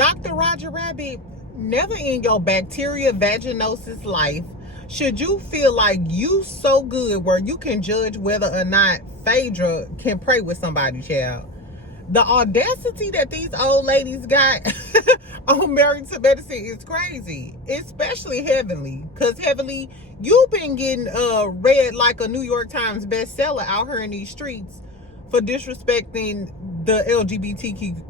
Dr. Roger Rabbit, never in your bacteria vaginosis life should you feel like you so good where you can judge whether or not Phaedra can pray with somebody, child. The audacity that these old ladies got on Married to Medicine is crazy, especially Heavenly. Because Heavenly, you've been getting read like a New York Times bestseller out here in these streets for disrespecting the LGBTQIA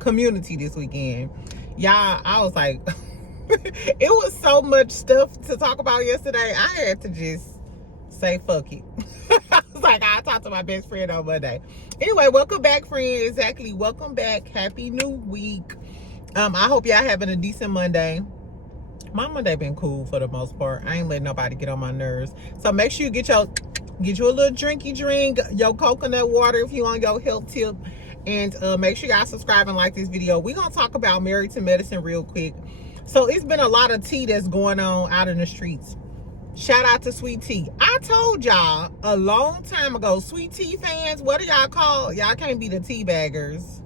community this weekend. Y'all, I was like, it was so much stuff to talk about yesterday. I had to just say fuck it. I was like, I'll talk to my best friend on Monday. Anyway, welcome back, friend. Exactly. Welcome back. Happy new week. I hope y'all having a decent Monday. My Monday been cool for the most part. I ain't letting nobody get on my nerves. So make sure you get you a little drinky drink, your coconut water if you on your health tip. And make sure y'all subscribe and like this video. We're going to talk about Married to Medicine real quick. So it's been a lot of tea that's going on out in the streets. Shout out to Sweet Tea. I told y'all a long time ago, Sweet Tea fans, what do y'all call? Y'all can't be the tea baggers.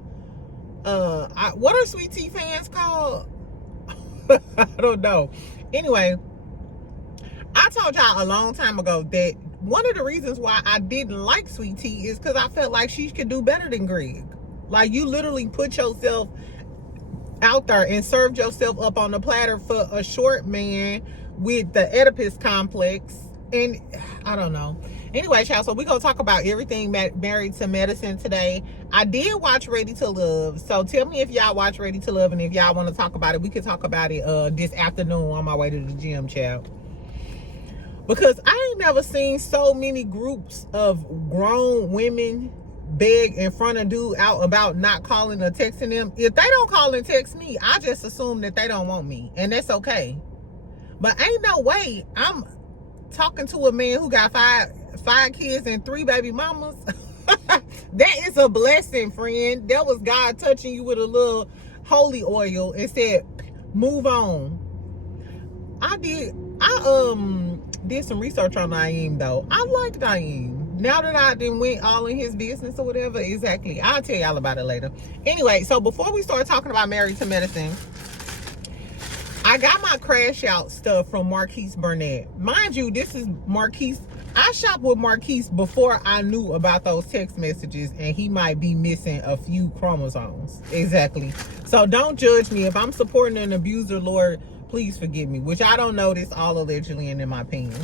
What are Sweet Tea fans called? I don't know. Anyway, I told y'all a long time ago that one of the reasons why I didn't like Sweet Tea is because I felt like she could do better than Greg. Like, you literally put yourself out there and served yourself up on the platter for a short man with the Oedipus complex. And I don't know. Anyway, child, so we're going to talk about everything Married to Medicine today. I did watch Ready to Love. So tell me if y'all watch Ready to Love, and if y'all want to talk about it, we can talk about it this afternoon on my way to the gym, child. Because I ain't never seen so many groups of grown women beg in front of dude out about not calling or texting them. If they don't call and text me, I just assume that they don't want me, and that's okay. But ain't no way I'm talking to a man who got five kids and 3 baby mamas. That is a blessing, friend. That was God touching you with a little holy oil and said, move on. I did some research on Naeem, though. I like Naeem. Now that I done went all in his business or whatever, exactly. I'll tell y'all about it later. Anyway, so before we start talking about Married to Medicine, I got my crash out stuff from Marquise Burnett. Mind you, this is Marquise. I shopped with Marquise before I knew about those text messages, and he might be missing a few chromosomes. Exactly. So don't judge me. If I'm supporting an abuser, Lord, please forgive me. Which I don't know. This all allegedly and in my opinion.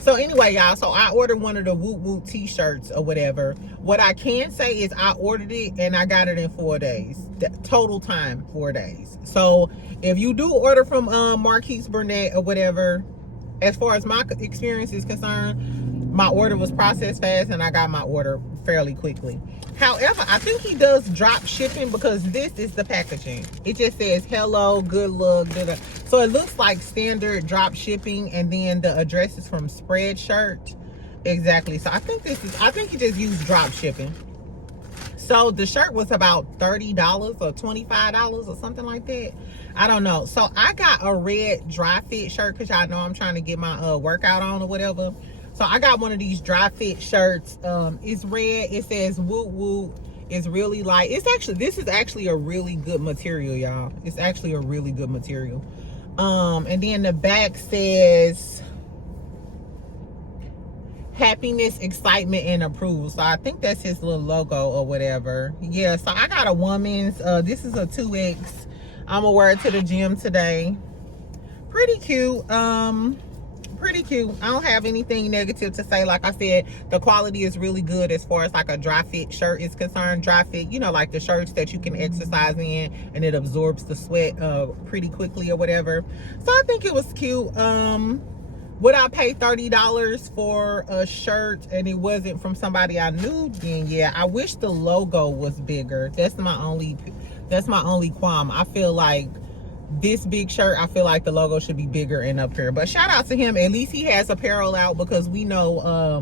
So anyway, y'all, so I ordered one of the Woot Woot t-shirts or whatever. What I can say is I ordered it and I got it in 4 days. The total time, 4 days. So if you do order from Marquise Burnett or whatever, as far as my experience is concerned, my order was processed fast and I got my order fairly quickly. However, I think he does drop shipping because this is the packaging. It just says, hello, good luck. So it looks like standard drop shipping, and then the address is from Spreadshirt. Exactly. So I think he just used drop shipping. So the shirt was about $30 or $25 or something like that. I don't know. So I got a red dry fit shirt because y'all know I'm trying to get my workout on or whatever. So I got one of these dry fit shirts. It's red. It says Woot Woot. It's really light. This is actually a really good material, y'all. It's actually a really good material. And then the back says happiness, excitement, and approval. So I think that's his little logo or whatever. Yeah, so I got a woman's. This is a 2X. I'm gonna wear it to the gym today. Pretty cute. Pretty cute. I don't have anything negative to say. Like I said, the quality is really good as far as like a dry fit shirt is concerned. Dry fit, you know, like the shirts that you can exercise in and it absorbs the sweat pretty quickly or whatever. So I think it was cute. Would I pay $30 for a shirt and it wasn't from somebody I knew? Then yeah, I wish the logo was bigger. That's my only qualm. I feel like this big shirt, I feel like the logo should be bigger and up here. But shout out to him. At least he has apparel out, because we know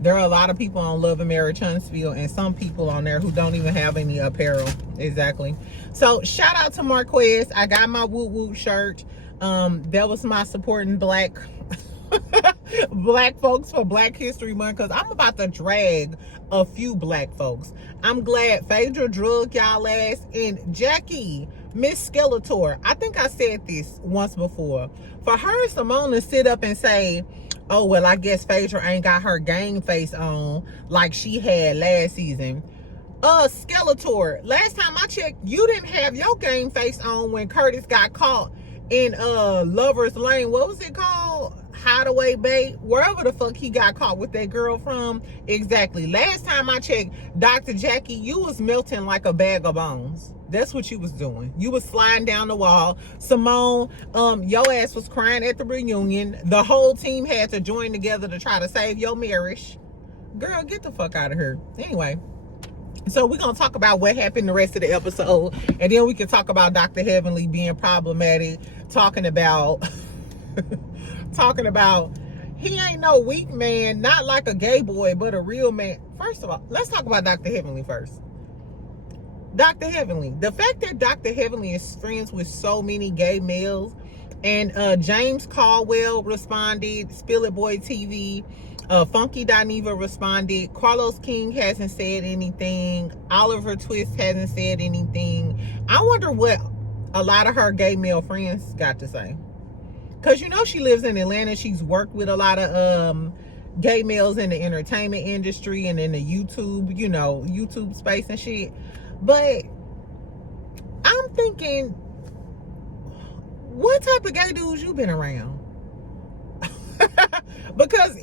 there are a lot of people on Love and Marriage Huntsville and some people on there who don't even have any apparel. Exactly. So shout out to Marquez. I got my Woot Woot shirt. That was my supporting black black folks for Black History Month, because I'm about to drag a few black folks. I'm glad Phaedra drug y'all ass, and Jackie, Miss Skeletor. I think I said this once before. For her, Simone, to sit up and say, oh, well, I guess Phaedra ain't got her gang face on like she had last season. Skeletor, last time I checked, you didn't have your game face on when Curtis got caught in Lover's Lane. What was it called? Hideaway Bay, wherever the fuck he got caught with that girl from. Exactly. Last time I checked, Dr. Jackie, you was melting like a bag of bones. That's what you was doing. You was sliding down the wall. Simone, your ass was crying at the reunion. The whole team had to join together to try to save your marriage. Girl, get the fuck out of here. Anyway, so we're going to talk about what happened the rest of the episode, and then we can talk about Dr. Heavenly being problematic, talking about he ain't no weak man, not like a gay boy, but a real man. First of all, let's talk about Dr. Heavenly first. Dr. Heavenly, the fact that Dr. Heavenly is friends with so many gay males, and James Caldwell responded, Spill It Boy TV, Funky Dineva responded, Carlos King hasn't said anything, Oliver Twist hasn't said anything. I wonder what a lot of her gay male friends got to say. Because you know she lives in Atlanta. She's worked with a lot of gay males in the entertainment industry and in the YouTube space and shit. But I'm thinking, what type of gay dudes you been around? Because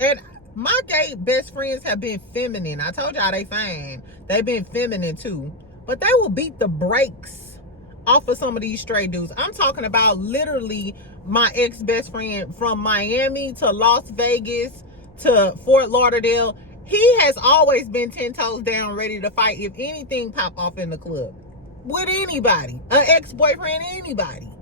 and my gay best friends have been feminine. I told y'all they fine. They've been feminine too. But they will beat the brakes off of some of these stray dudes. I'm talking about literally my ex-best friend from Miami to Las Vegas to Fort Lauderdale. He has always been 10 toes down, ready to fight if anything pop off in the club. With anybody. An ex-boyfriend, anybody.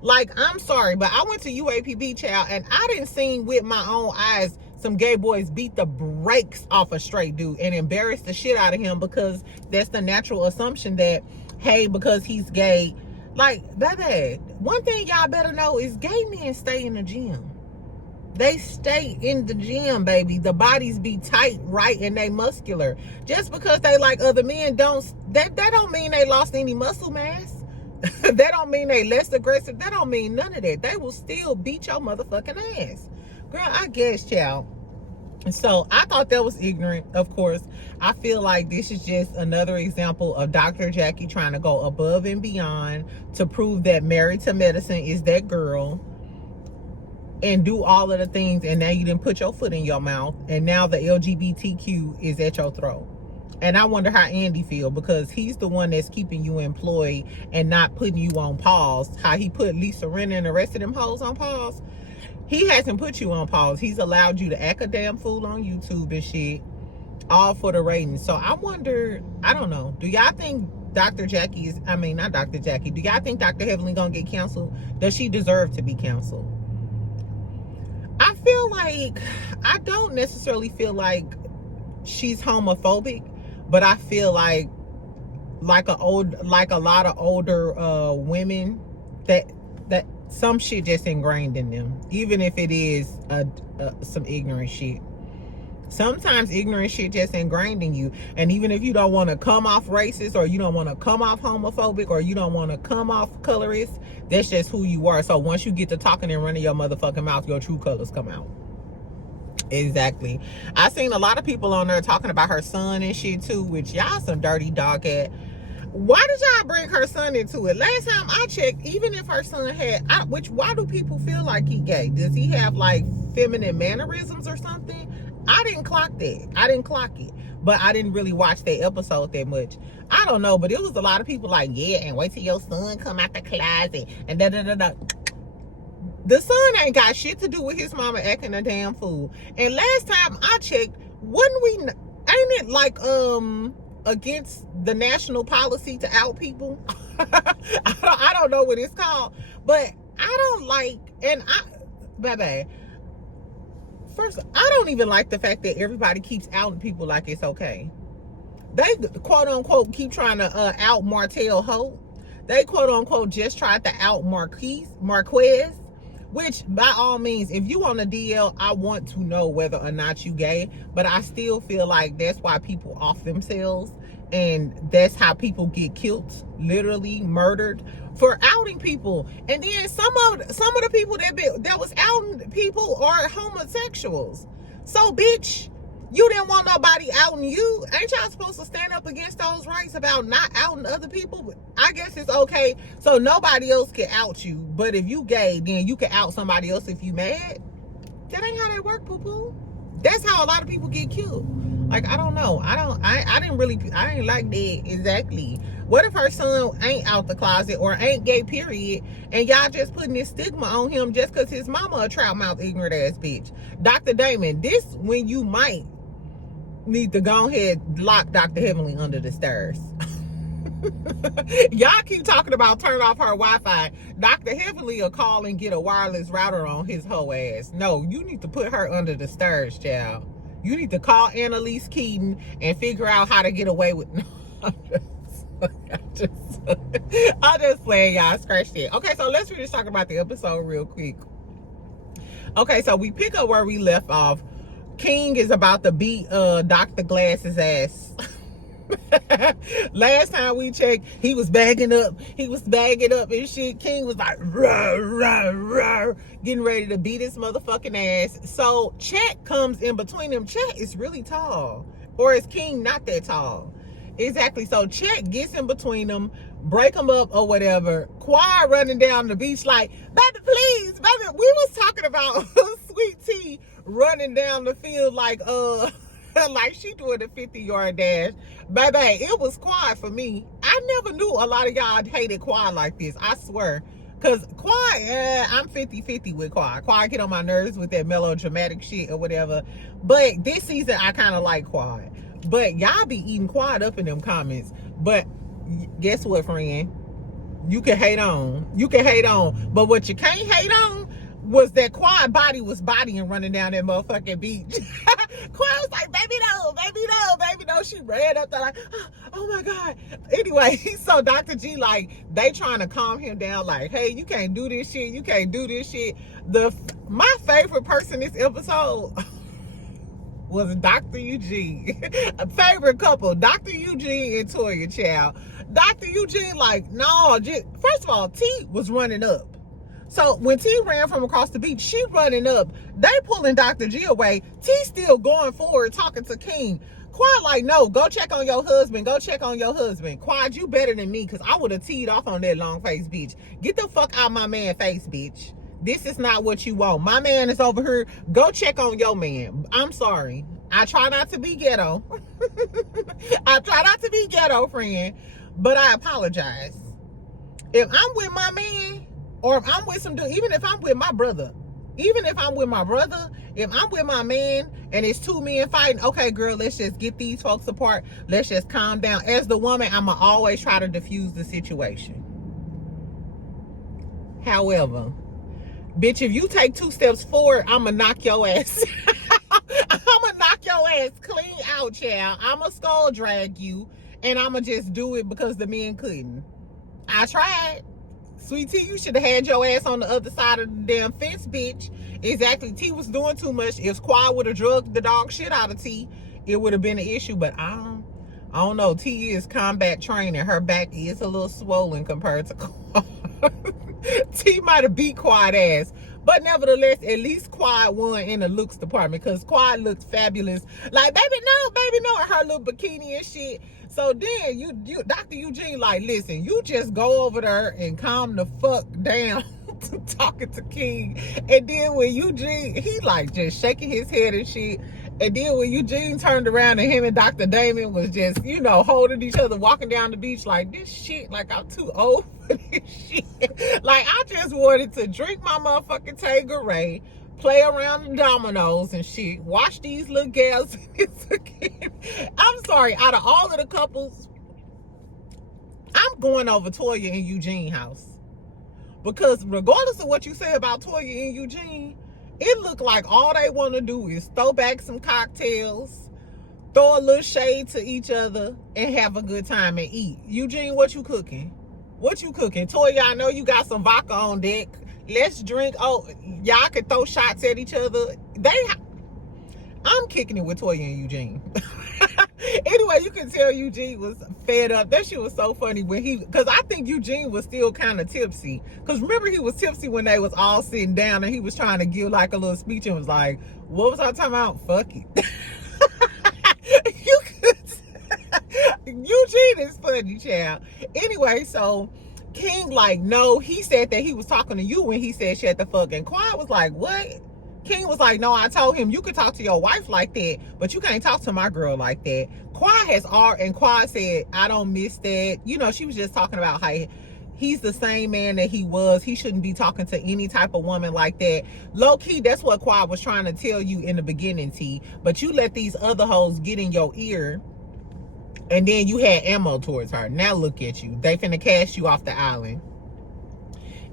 Like, I'm sorry, but I went to UAPB, child, and I didn't see with my own eyes some gay boys beat the brakes off a straight dude and embarrass the shit out of him, because that's the natural assumption that, hey, because he's gay. Like, baby, one thing y'all better know is gay men stay in the gym. They stay in the gym, baby. The bodies be tight, right, and they muscular. Just because they like other men, that don't mean they lost any muscle mass. That don't mean they less aggressive. That don't mean none of that. They will still beat your motherfucking ass. Girl, I guess, child. So I thought that was ignorant, of course. I feel like this is just another example of Dr. Jackie trying to go above and beyond to prove that Married to Medicine is that girl, and do all of the things, and now you didn't put your foot in your mouth, and now the LGBTQ is at your throat. And I wonder how Andy feel, because he's the one that's keeping you employed and not putting you on pause. How he put Lisa Rinna and the rest of them hoes on pause. He hasn't put you on pause. He's allowed you to act a damn fool on YouTube and shit, all for the ratings. So I wonder, I don't know, do y'all think Dr. Jackie is, I mean, not Dr. Jackie, do y'all think Dr. Heavenly gonna get canceled? Does she deserve to be canceled? I feel like, I don't necessarily feel like she's homophobic, but I feel like a lot of older women, that some shit just ingrained in them, even if it is some ignorant shit. Sometimes ignorant shit just ingrained in you, and even if you don't want to come off racist, or you don't want to come off homophobic, or you don't want to come off colorist, that's just who you are. So once you get to talking and running your motherfucking mouth, your true colors come out. Exactly. I seen a lot of people on there talking about her son and shit too, which y'all some dirty dog at. Why did y'all bring her son into it? Last time I checked, even if her son had, why do people feel like he gay? Does he have like feminine mannerisms or something? I didn't clock that. I didn't clock it. But I didn't really watch that episode that much. I don't know, but it was a lot of people like, yeah, and wait till your son come out the closet and da-da-da-da. The son ain't got shit to do with his mama acting a damn fool. And last time I checked, ain't it like, against the national policy to out people? I don't know what it's called, but I don't like, baby, first, I don't even like the fact that everybody keeps outing people like it's okay. They, quote unquote, keep trying to out Martell Holt. They, quote unquote, just tried to out Marquez. Which, by all means, if you on a DL, I want to know whether or not you gay. But I still feel like that's why people off themselves. And that's how people get killed, literally murdered, for outing people. And then some of the people that was outing people are homosexuals. So, bitch, you didn't want nobody outing you. Ain't y'all supposed to stand up against those rights about not outing other people? But I guess it's okay, so nobody else can out you. But if you gay, then you can out somebody else if you mad. That ain't how that work, poo-poo. That's how a lot of people get killed. Like, I don't know. I didn't like that exactly. What if her son ain't out the closet or ain't gay, period, and y'all just putting this stigma on him just because his mama a trout mouth ignorant ass bitch? Dr. Damon, this when you might need to go ahead lock Dr. Heavenly under the stairs. Y'all keep talking about turn off her Wi-Fi. Dr. Heavenly will call and get a wireless router on his hoe ass. No, you need to put her under the stairs, child. You need to call Annalise Keaton and figure out how to get away with. I'm just saying, y'all, scratch that. Okay, so let's finish talking about the episode real quick. Okay, so we pick up where we left off. King is about to beat Dr. Glasses' ass. Last time we checked, he was bagging up and shit. King was like rah, rah, rah, getting ready to beat his motherfucking ass. So Chet comes in between them. Chet is really tall, or is King not that tall? Exactly. So Chet gets in between them, break them up or whatever. Quad running down the beach like, baby, please, baby. We was talking about Sweet Tea running down the field like like she doing a 50-yard dash. Baby, it was Quad for me. I never knew a lot of y'all hated Quad like this. I swear. Because Quad, I'm 50-50 with Quad. Quad get on my nerves with that melodramatic shit or whatever. But this season, I kind of like Quad. But y'all be eating Quad up in them comments. But guess what, friend? You can hate on. You can hate on. But what you can't hate on was that Quad body was bodying running down that motherfucking beach. Quad was like, baby, no, baby, no, baby, no. She ran up there like, oh my God. Anyway, so Dr. G, like, they trying to calm him down, like, hey, you can't do this shit. You can't do this shit. My favorite person this episode was Dr. Eugene. A favorite couple, Dr. Eugene and Toya, child. Dr. Eugene, like, no, first of all, T was running up. So when T ran from across the beach, she running up. They pulling Dr. G away. T still going forward, talking to King. Quad like, no, go check on your husband. Go check on your husband. Quad, you better than me, because I would have teed off on that long face bitch. Get the fuck out my man face, bitch. This is not what you want. My man is over here. Go check on your man. I'm sorry. I try not to be ghetto. I try not to be ghetto, friend. But I apologize. If I'm with my man, or if I'm with some dude, even if I'm with my brother, if I'm with my man and it's two men fighting, okay, girl, let's just get these folks apart. Let's just calm down. As the woman, I'ma always try to diffuse the situation. However, bitch, if you take 2 steps forward, I'ma knock your ass. I'ma knock your ass clean out, child. I'ma skull drag you, and I'ma just do it because the men couldn't. I tried. Sweet T, you should have had your ass on the other side of the damn fence, bitch. Exactly. T was doing too much. If Quad would have drugged the dog shit out of T, it would have been an issue. But I don't know. T is combat training. Her back is a little swollen compared to Quad. T might have beat Quad ass. But nevertheless, at least Quad won in the looks department, because Quad looked fabulous. Like, baby, no, and her little bikini and shit. So then you Dr. Eugene, like, listen, you just go over there and calm the fuck down talking to King. And then when Eugene, he like just shaking his head and shit. And then when Eugene turned around and him and Dr. Damon was just, holding each other, walking down the beach like, this shit, like, I'm too old for this shit. Like, I just wanted to drink my motherfucking Tanqueray, play around the dominoes and shit, watch these little gals. I'm sorry, out of all of the couples, I'm going over Toya and Eugene house. Because regardless of what you say about Toya and Eugene, it looked like all they want to do is throw back some cocktails, throw a little shade to each other, and have a good time and eat. Eugene, what you cooking? What you cooking? Toya, I know you got some vodka on deck. Let's drink. Oh, y'all can throw shots at each other. I'm kicking it with Toya and Eugene. Anyway, you can tell Eugene was fed up. That shit was so funny because I think Eugene was still kind of tipsy. Because remember, he was tipsy when they was all sitting down and he was trying to give like a little speech and was like, what was I talking about? Fuck it. You could. Eugene is funny, child. Anyway, so King like, no, he said that he was talking to you when he said shut the fuck. And Quad was like, what? King was like, no, I told him you could talk to your wife like that, but you can't talk to my girl like that. Quad said, I don't miss that. You know, she was just talking about how he's the same man that he was. He shouldn't be talking to any type of woman like that. Low key, that's what Quad was trying to tell you in the beginning, T. But you let these other hoes get in your ear, and then you had ammo towards her. Now look at you. They finna cast you off the island.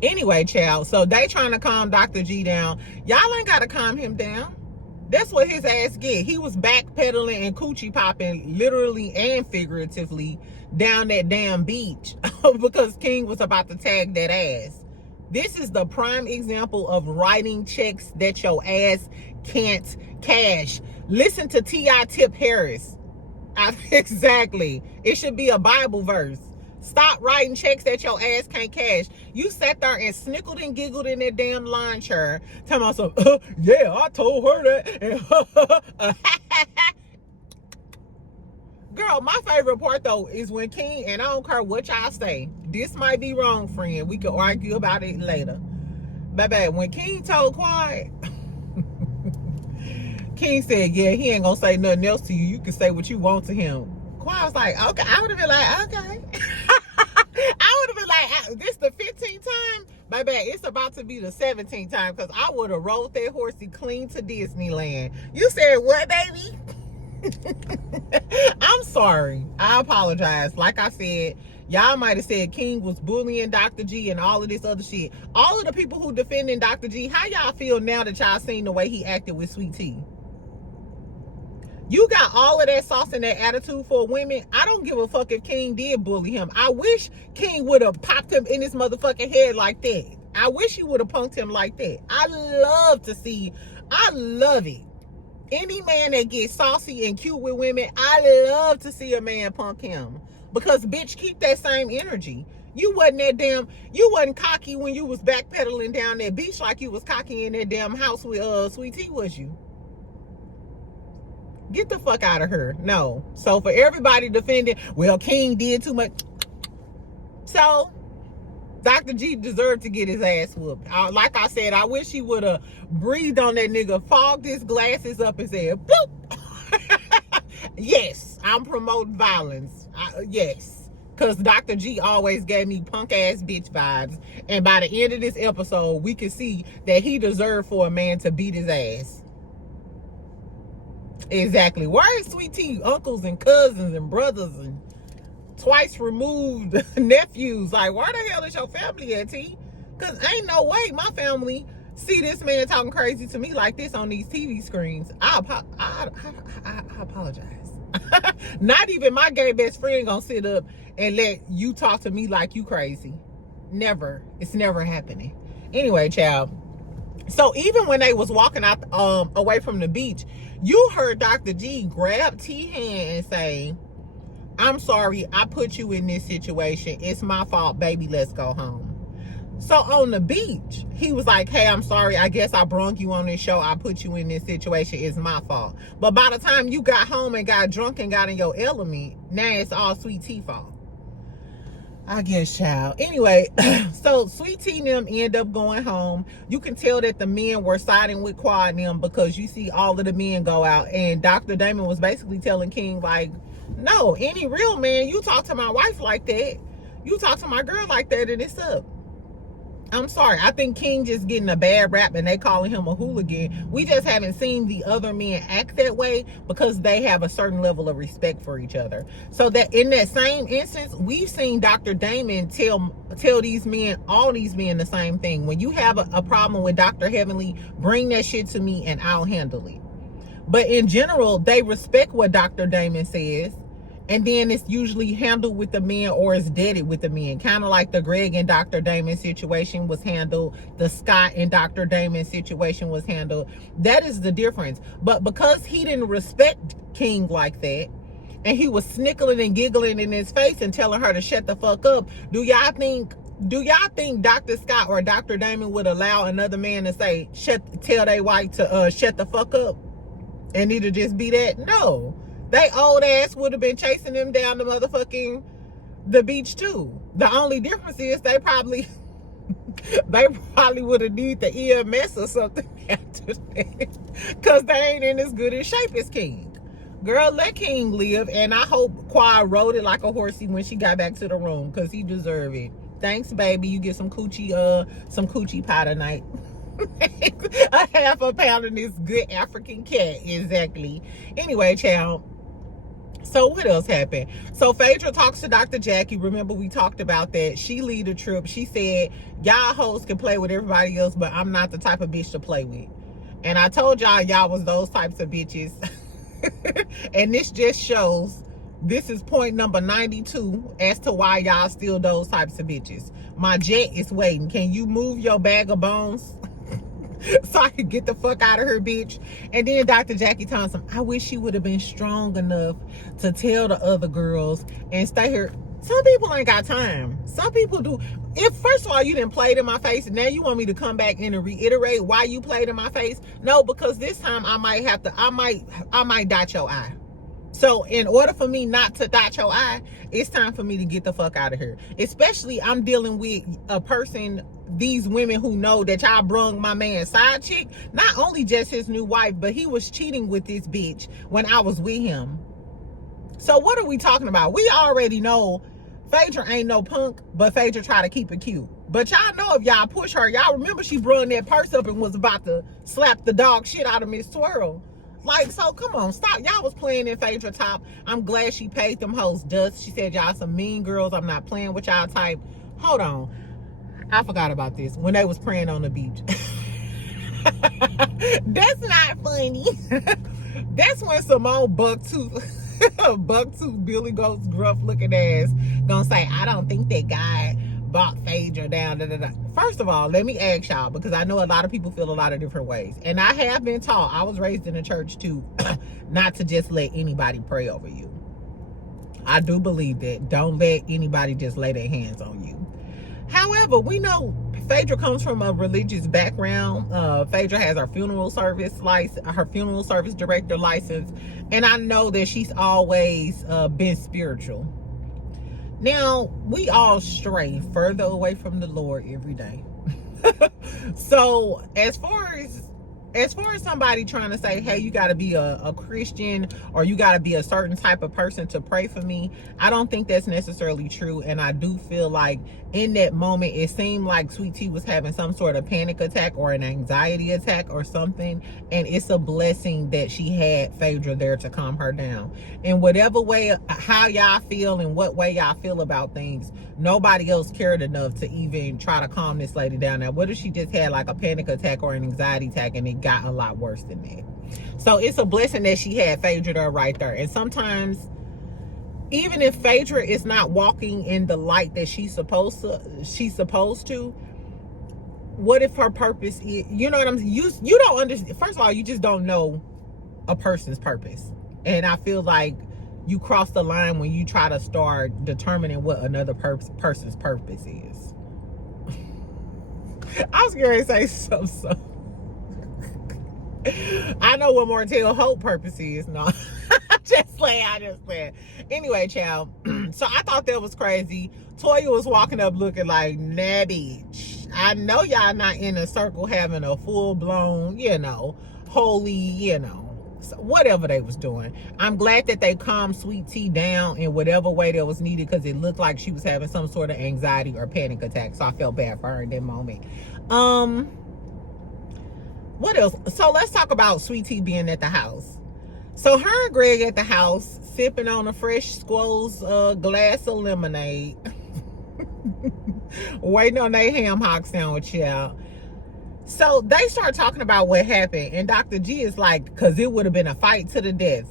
Anyway, child, so they trying to calm Dr. G down. Y'all ain't got to calm him down. That's what his ass get. He was backpedaling and coochie popping, literally and figuratively, down that damn beach because King was about to tag that ass. This is the prime example of writing checks that your ass can't cash. Listen to T.I. Tip Harris. Exactly. It should be a Bible verse. Stop writing checks that your ass can't cash. You sat there and snickled and giggled in that damn lawn chair, talking about some, yeah, I told her that. And girl, my favorite part though is when King, and I don't care what y'all say, this might be wrong, friend. We can argue about it later. Baby, when King told Quad, King said, yeah, he ain't gonna say nothing else to you. You can say what you want to him. Quad was like, okay. I would have been like, okay. I would have been like, this the 15th time? Baby, it's about to be the 17th time because I would have rode that horsey clean to Disneyland. You said what, baby? I'm sorry. I apologize. Like I said, y'all might have said King was bullying Dr. G and all of this other shit. All of the people who defending Dr. G, how y'all feel now that y'all seen the way he acted with Sweet Tea? You got all of that sauce and that attitude for women. I don't give a fuck if King did bully him. I wish King would have popped him in his motherfucking head like that. I wish he would have punked him like that. I love it. Any man that gets saucy and cute with women, I love to see a man punk him. Because, bitch, keep that same energy. You wasn't cocky when you was backpedaling down that beach like you was cocky in that damn house with Sweet Tea, was you? Get the fuck out of her. No. So for everybody defending, well, King did too much. So Dr. G deserved to get his ass whooped. Like I said, I wish he would have breathed on that nigga, fogged his glasses up and said, boop. Yes, I'm promoting violence. Yes. Because Dr. G always gave me punk ass bitch vibes. And by the end of this episode, we can see that he deserved for a man to beat his ass. Exactly. Why is Sweet Tea uncles and cousins and brothers and twice removed nephews? Like, where the hell is your family at, T? Because ain't no way my family see this man talking crazy to me like this on these TV screens. I apologize. Not even my gay best friend gonna sit up and let you talk to me like you crazy. Never. It's never happening. Anyway, child. So even when they was walking out away from the beach, you heard Dr. G grab T hand and say, I'm sorry, I put you in this situation. It's my fault, baby. Let's go home. So on the beach, he was like, hey, I'm sorry. I guess I brung you on this show. I put you in this situation. It's my fault. But by the time you got home and got drunk and got in your element, now it's all Sweet Tea fault. I guess, child. Anyway, so Sweet Tea and them end up going home. You can tell that the men were siding with Quad and them because you see all of the men go out. And Dr. Damon was basically telling King, like, no, any real man, you talk to my wife like that. You talk to my girl like that and it's up. I'm sorry. I think King just getting a bad rap and they calling him a hooligan. We just haven't seen the other men act that way because they have a certain level of respect for each other. So that in that same instance, we've seen Dr. Damon tell these men, all these men, the same thing. When you have a problem with Dr. Heavenly, bring that shit to me and I'll handle it. But in general, they respect what Dr. Damon says. And then it's usually handled with the men, or it's deaded with the men. Kind of like the Greg and Dr. Damon situation was handled. The Scott and Dr. Damon situation was handled. That is the difference. But because he didn't respect King like that, and he was snickling and giggling in his face and telling her to shut the fuck up, do y'all think Dr. Scott or Dr. Damon would allow another man to say, tell their wife to shut the fuck up? And it'll just be that? No. They old ass would have been chasing them down the beach too. The only difference is they probably would have need the EMS or something after that, because they ain't in as good a shape as King. Girl, let King live, and I hope Quad rode it like a horsey when she got back to the room, because he deserved it. Thanks, baby. You get some coochie pie tonight. A half a pound of this good African cat. Exactly. Anyway, child. So what else happened? So Phaedra talks to Dr. Jackie. Remember, we talked about that. She lead the trip. She said, y'all hoes can play with everybody else, but I'm not the type of bitch to play with. And I told y'all was those types of bitches. And this just shows, this is point number 92 as to why y'all still those types of bitches. My jet is waiting. Can you move your bag of bones so I could get the fuck out of her, bitch? And then Dr. Jackie Thompson, I wish she would have been strong enough to tell the other girls and stay here. Some people ain't got time. Some people do. If, first of all, you didn't play it in my face, and now you want me to come back in and reiterate why you played in my face? No, because this time I might dot your eye. So in order for me not to dot your eye, it's time for me to get the fuck out of here. Especially, I'm dealing with a person, these women who know that y'all brung my man side chick, not only just his new wife, but he was cheating with this bitch when I was with him. So what are we talking about? We already know Phaedra ain't no punk, but Phaedra try to keep it cute. But y'all know if y'all push her, y'all remember she brung that purse up and was about to slap the dog shit out of Miss Twirl. Like, so come on, stop. Y'all was playing in Phaedra top. I'm glad she paid them hoes dust. She said, y'all some mean girls. I'm not playing with y'all type. Hold on. I forgot about this. When they was praying on the beach. That's not funny. That's when some old bucktooth Billy Goat's gruff looking ass gonna say, I don't think that guy bought Phaedra down. Da, da, da. First of all, let me ask y'all, because I know a lot of people feel a lot of different ways. And I have been taught, I was raised in a church too, not to just let anybody pray over you. I do believe that. Don't let anybody just lay their hands on you. However, we know Phaedra comes from a religious background. Phaedra has her funeral service license, her funeral service director license, and I know that she's always been spiritual. Now, we all stray further away from the Lord every day. So as far as somebody trying to say, hey, you got to be a Christian, or you got to be a certain type of person to pray for me, I don't think that's necessarily true. And I do feel like in that moment, it seemed like Sweet Tea was having some sort of panic attack or an anxiety attack or something. And it's a blessing that she had Phaedra there to calm her down. In whatever way, how y'all feel and what way y'all feel about things, nobody else cared enough to even try to calm this lady down. Now, what if she just had like a panic attack or an anxiety attack and it got a lot worse than that? So it's a blessing that she had Phaedra there right there. And sometimes, even if Phaedra is not walking in the light that she's supposed to, what if her purpose is, you know what I'm saying? You don't understand. First of all, you just don't know a person's purpose. And I feel like you cross the line when you try to start determining what another person's purpose is. I was going to say so. I know what Martell Hope purpose is. No, I just playing. Anyway, child. So I thought that was crazy. Toya was walking up looking like, nah, bitch. I know y'all not in a circle having a full-blown, holy, so whatever they was doing. I'm glad that they calmed Sweet Tea down in whatever way that was needed, because it looked like she was having some sort of anxiety or panic attack. So I felt bad for her in that moment. What else? So let's talk about Sweet Tea being at the house. So her and Greg at the house, sipping on a fresh Squo's glass of lemonade. Waiting on their ham hock sandwich, y'all. So they start talking about what happened. And Dr. G is like, because it would have been a fight to the death.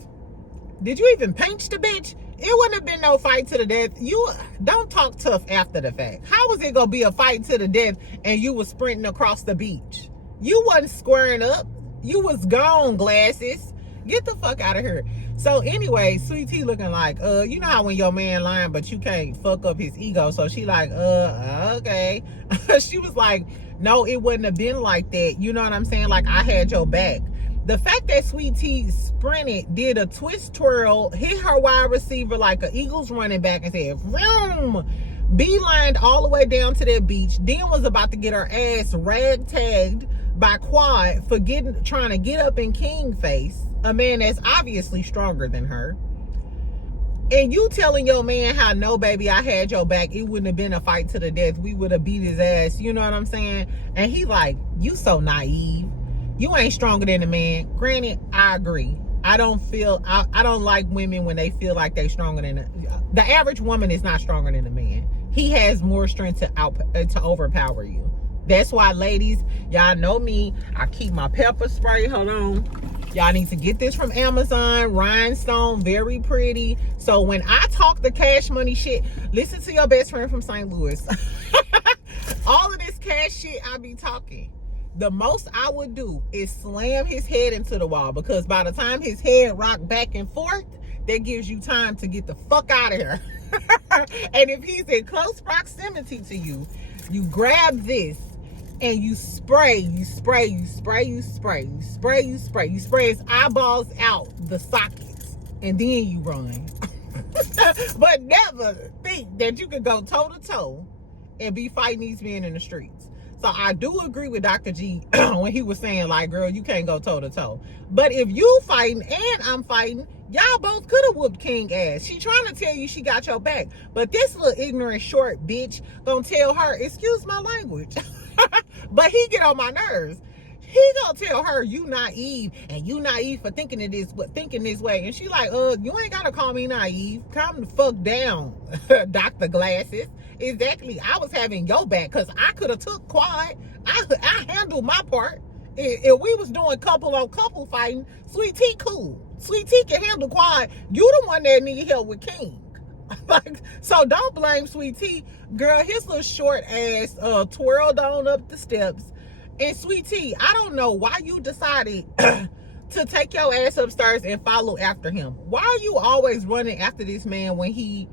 Did you even pinch the bitch? it wouldn't have been no fight to the death. You don't talk tough after the fact. How was it gonna be a fight to the death and you was sprinting across the beach? You wasn't squaring up. You was gone, Glasses. Get the fuck out of here. So anyway, Sweet Tea looking like, you know how when your man lying, but you can't fuck up his ego. So she like, okay. She was like, no, it wouldn't have been like that. You know what I'm saying? Like, I had your back. The fact that Sweet Tea sprinted, did a twist twirl, hit her wide receiver like an Eagles running back and said, vroom, beelined all the way down to that beach, then was about to get her ass rag-tagged by Quad for trying to get up in King face, a man that's obviously stronger than her. And you telling your man how, no, baby, I had your back. It wouldn't have been a fight to the death. We would have beat his ass. You know what I'm saying? And he like, you so naive. You ain't stronger than a man. Granted, I agree. I don't like women when they feel like they stronger than the average woman is not stronger than a man. He has more strength to overpower you. That's why, ladies, y'all know me. I keep my pepper spray. Hold on. Y'all need to get this from Amazon. Rhinestone, very pretty. So when I talk the cash money shit, listen to your best friend from St. Louis. All of this cash shit I be talking. The most I would do is slam his head into the wall, because by the time his head rock back and forth, that gives you time to get the fuck out of here. And if he's in close proximity to you, you grab this and you spray his eyeballs out the sockets, and then you run. But never think that you could go toe to toe and be fighting these men in the streets. So I do agree with Dr. G when he was saying, like, girl, you can't go toe to toe. But if you fighting and I'm fighting, y'all both could have whooped King ass. She trying to tell you she got your back, but this little ignorant short bitch gonna tell her, excuse my language, but he get on my nerves. He gonna tell her, you naive, and you naive for thinking this way. And she like, you ain't gotta call me naive. Calm the fuck down, Dr. Glasses. Exactly. I was having your back because I could have took Quad. I handled my part. If we was doing couple on couple fighting, Sweet Tea cool. Sweet Tea can handle Quad. You the one that need help with King. Like, so don't blame Sweet Tea. Girl, his little short ass twirled on up the steps. And Sweet Tea, I don't know why you decided to take your ass upstairs and follow after him. Why are you always running after this man when he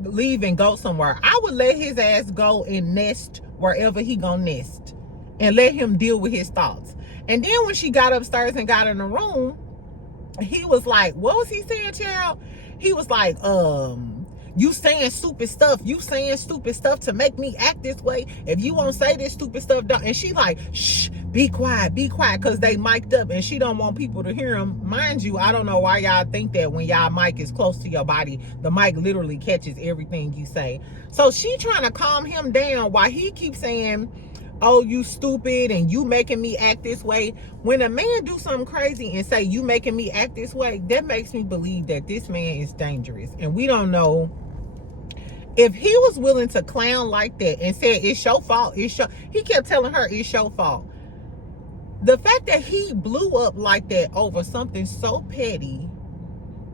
leave and go somewhere? I would let his ass go and nest wherever he gonna nest and let him deal with his thoughts. And then when she got upstairs and got in the room, he was like, what was he saying, child? He was like, you saying stupid stuff. You saying stupid stuff to make me act this way. If you won't say this stupid stuff, don't. And she like, shh, be quiet, because they mic'd up and she don't want people to hear him. Mind you, I don't know why y'all think that when y'all mic is close to your body, the mic literally catches everything you say. So she trying to calm him down while he keeps saying, oh, you stupid and you making me act this way. When a man do something crazy and say, you making me act this way, that makes me believe that this man is dangerous. And we don't know. If he was willing to clown like that and said, it's your fault, he kept telling her, it's your fault. The fact that he blew up like that over something so petty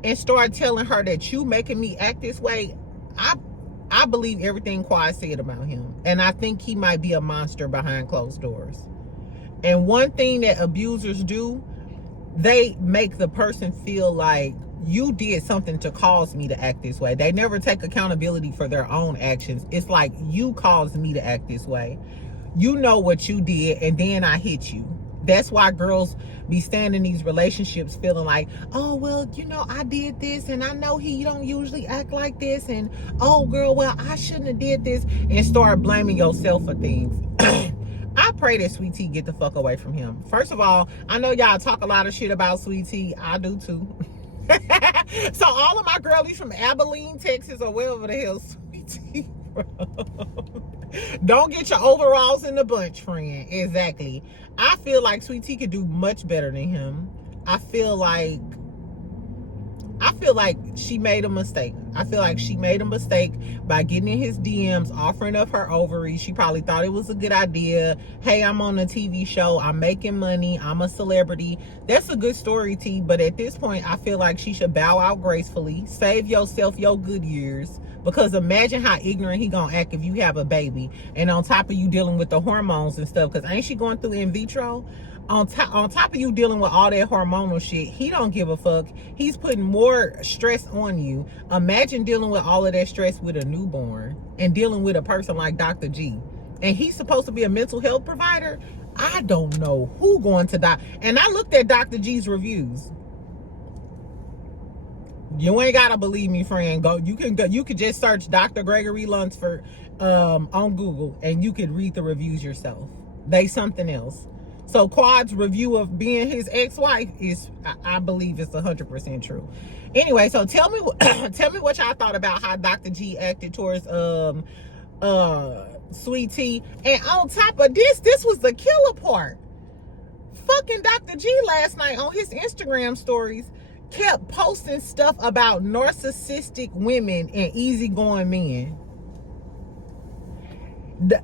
and started telling her that you making me act this way, I believe everything Quad said about him. And I think he might be a monster behind closed doors. And one thing that abusers do, they make the person feel like you did something to cause me to act this way. They never take accountability for their own actions. It's like, you caused me to act this way. You know what you did, and then I hit you. That's why girls be staying in these relationships feeling like, oh, well, you know, I did this, and I know he don't usually act like this, and oh, girl, well, I shouldn't have did this, and start blaming yourself for things. I pray that Sweet Tea get the fuck away from him. First of all, I know y'all talk a lot of shit about Sweet Tea. I do too. So all of my girlies from Abilene, Texas, or wherever the hell Sweet Tea from, don't get your overalls in the bunch, friend. Exactly. I feel like Sweet Tea could do much better than him. I feel like she made a mistake. I feel like she made a mistake by getting in his DMs, offering up her ovaries. She probably thought it was a good idea. Hey, I'm on a TV show. I'm making money. I'm a celebrity. That's a good story, T. But at this point, I feel like she should bow out gracefully. Save yourself your good years. Because imagine how ignorant he gonna act if you have a baby. And on top of you dealing with the hormones and stuff. Because ain't she going through in vitro? On top of you dealing with all that hormonal shit, he don't give a fuck. He's putting more stress on you. Imagine dealing with all of that stress with a newborn and dealing with a person like Dr. G. And he's supposed to be a mental health provider. I don't know who going to die. And I looked at Dr. G's reviews. You ain't gotta believe me, friend. You can just search Dr. Gregory Lunsford on Google and you can read the reviews yourself. They something else. So Quad's review of being his ex-wife is, I believe it's 100% true. Anyway, so tell me what y'all thought about how Dr. G acted towards Sweet Tea. And on top of this was the killer part. Fucking Dr. G last night on his Instagram stories kept posting stuff about narcissistic women and easygoing men.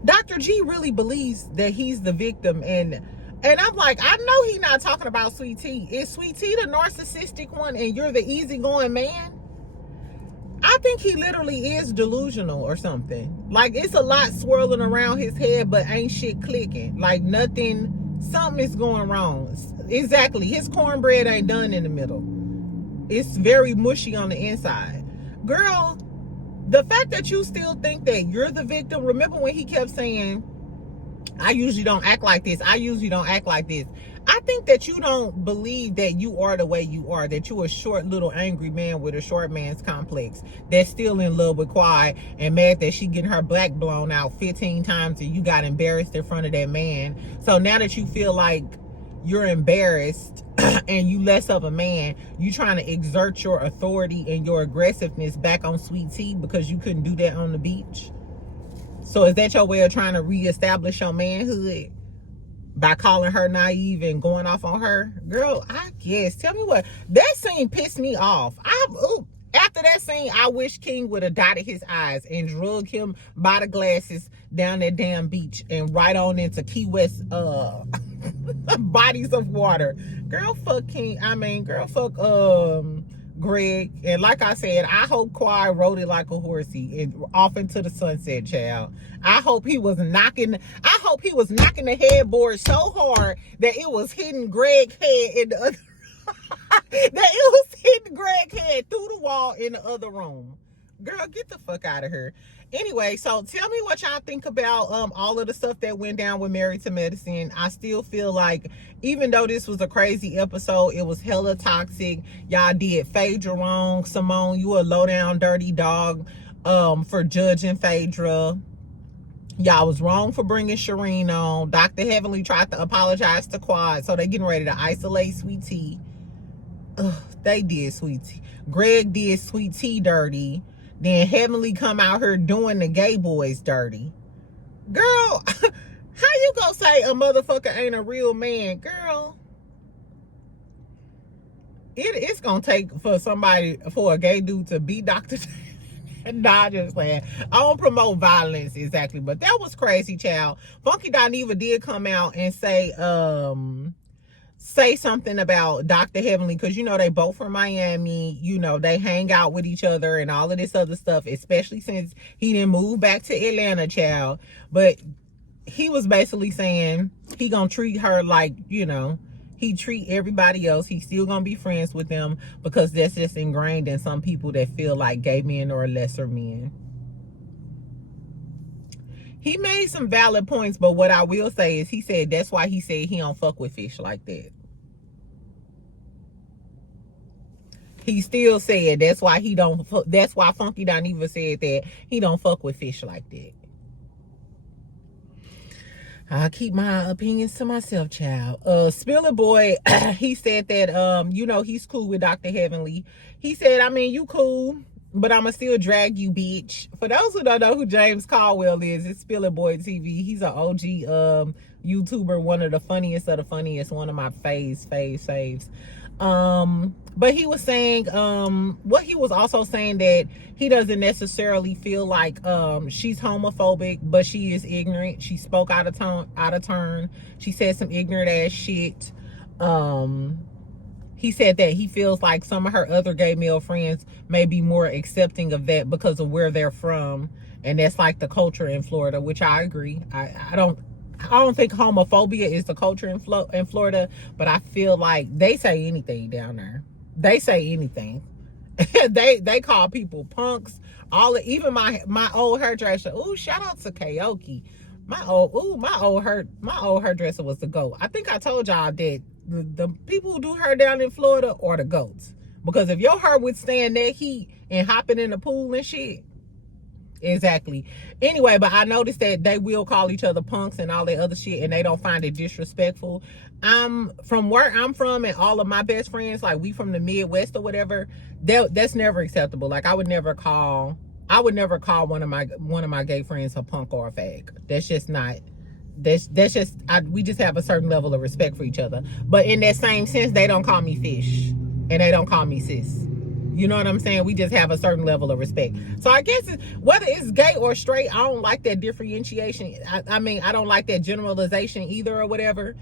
Dr. G really believes that he's the victim, and I'm like, I know he's not talking about Sweet Tea. Is Sweet Tea the narcissistic one and you're the easygoing man? I think he literally is delusional or something. Like, it's a lot swirling around his head, but ain't shit clicking. Like, something is going wrong. Exactly. His cornbread ain't done in the middle. It's very mushy on the inside. Girl, the fact that you still think that you're the victim, remember when he kept saying, I usually don't act like this. I usually don't act like this. I think that you don't believe that you are the way you are, that you're a short little angry man with a short man's complex that's still in love with Quad and mad that she getting her back blown out 15 times and you got embarrassed in front of that man. So now that you feel like you're embarrassed and you less of a man, you trying to exert your authority and your aggressiveness back on Sweet Tea because you couldn't do that on the beach. So is that your way of trying to reestablish your manhood by calling her naive and going off on her? Girl, I guess. Tell me what. That scene pissed me off. After that scene, I wish King would have dotted his eyes and drug him by the glasses down that damn beach and right on into Key West bodies of water. Girl, fuck King. Girl, fuck Greg. And like I said, I hope Quad rode it like a horsey and off into the sunset, child. I hope he was knocking the headboard so hard that it was hitting Greg's head in the other Greg's head through the wall in the other room. Girl, get the fuck out of here. Anyway, so tell me what y'all think about all of the stuff that went down with Married to Medicine. I still feel like, even though this was a crazy episode, it was hella toxic. Y'all did Phaedra wrong. Simone, you a low down dirty dog for judging Phaedra. Y'all was wrong for bringing Shireen on. Dr. Heavenly tried to apologize to Quad, so they getting ready to isolate Sweet Tea. They did Sweet Tea. Greg did Sweet Tea dirty. Then Heavenly come out here doing the gay boys dirty. Girl, how you gonna say a motherfucker ain't a real man? Girl, it's gonna take for a gay dude to be Dr. Nah, just saying. I don't promote violence exactly, but that was crazy, child. Funky Dineva did come out and say something about Dr. Heavenly, because they both from Miami, they hang out with each other and all of this other stuff, especially since he didn't move back to Atlanta, child. But he was basically saying he gonna treat her like, he treat everybody else. He's still gonna be friends with them because that's just ingrained in some people that feel like gay men are lesser men. He made some valid points, but what I will say is he said that's why he said he don't fuck with fish like that. He still said that's why Funky Dineva said that he don't fuck with fish like that. I'll keep my opinions to myself, child. Spiller Boy, he said that he's cool with Dr. Heavenly. He said, you cool, but I'ma still drag you, bitch. For those who don't know who James Caldwell is, it's Spiller Boy TV. He's an OG YouTuber, one of the funniest, one of my faves. But he was saying, what he was also saying that he doesn't necessarily feel like she's homophobic, but she is ignorant. She spoke out of turn. She said some ignorant ass shit. He said that he feels like some of her other gay male friends may be more accepting of that because of where they're from, and that's like the culture in Florida, which I agree. I don't think homophobia is the culture in Florida, but I feel like they say anything down there. They say anything. they call people punks. Even my old hairdresser. Ooh, shout out to Kaoki. My old hairdresser was the GOAT. I think I told y'all that the people who do hair down in Florida are the GOATs. Because if your hair withstand that heat and hopping in the pool and shit. Exactly. Anyway, but I noticed that they will call each other punks and all that other shit, and they don't find it disrespectful. From where I'm from, and all of my best friends, like we from the Midwest or whatever, that's never acceptable. Like I would never call one of my gay friends a punk or a fag. That's just not. We just have a certain level of respect for each other. But in that same sense, they don't call me fish, and they don't call me sis. You know what I'm saying? We just have a certain level of respect. So I guess whether it's gay or straight, I don't like that differentiation. I mean, I don't like that generalization either or whatever.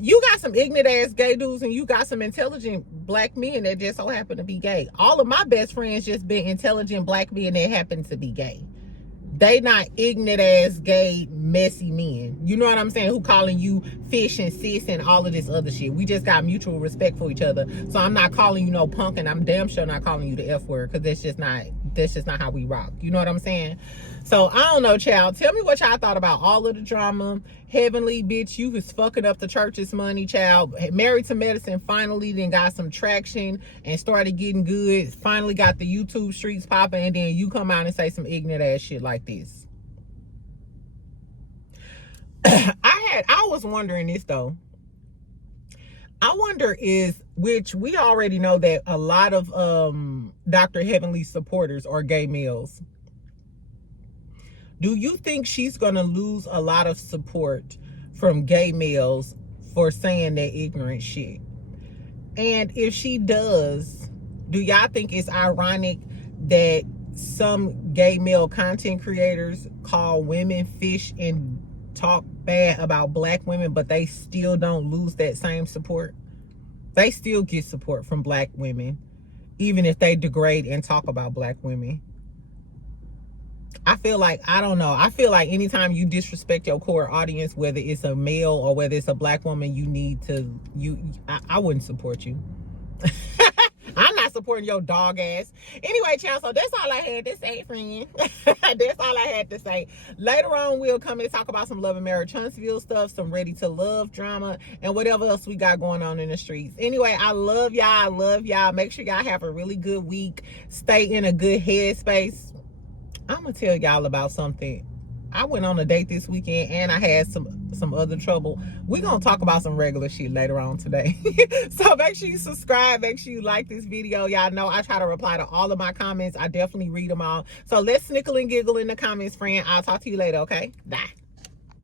You got some ignorant ass gay dudes, and you got some intelligent black men that just so happen to be gay. All of my best friends just been intelligent black men that happen to be gay. They not ignorant ass gay messy men. You know what I'm saying? Who calling you fish and sis and all of this other shit. We just got mutual respect for each other. So I'm not calling you no punk, and I'm damn sure not calling you the F word, because that's just not how we rock. You know what I'm saying? So I don't know, child. Tell me what y'all thought about all of the drama. Heavenly, bitch, you was fucking up the church's money, child. Married to Medicine finally then got some traction and started getting good. Finally got the YouTube streets popping, and then you come out and say some ignorant ass shit like this. I was wondering this though. I wonder which we already know that a lot of Dr. Heavenly's supporters are gay males. Do you think she's gonna lose a lot of support from gay males for saying that ignorant shit? And if she does, do y'all think it's ironic that some gay male content creators call women fish and talk bad about black women, but they still don't lose that same support? They still get support from black women, even if they degrade and talk about black women. I feel like, I don't know. I feel like anytime you disrespect your core audience, whether it's a male or whether it's a black woman, I wouldn't support you. I'm not supporting your dog ass. Anyway, child, so that's all I had to say, friend. That's all I had to say. Later on, we'll come and talk about some Love and Marriage Huntsville stuff, some Ready to Love drama, and whatever else we got going on in the streets. Anyway, I love y'all. I love y'all. Make sure y'all have a really good week. Stay in a good headspace. I'm going to tell y'all about something. I went on a date this weekend, and I had some other trouble. We're going to talk about some regular shit later on today. So make sure you subscribe. Make sure you like this video. Y'all know I try to reply to all of my comments. I definitely read them all. So let's snickle and giggle in the comments, friend. I'll talk to you later, okay? Bye.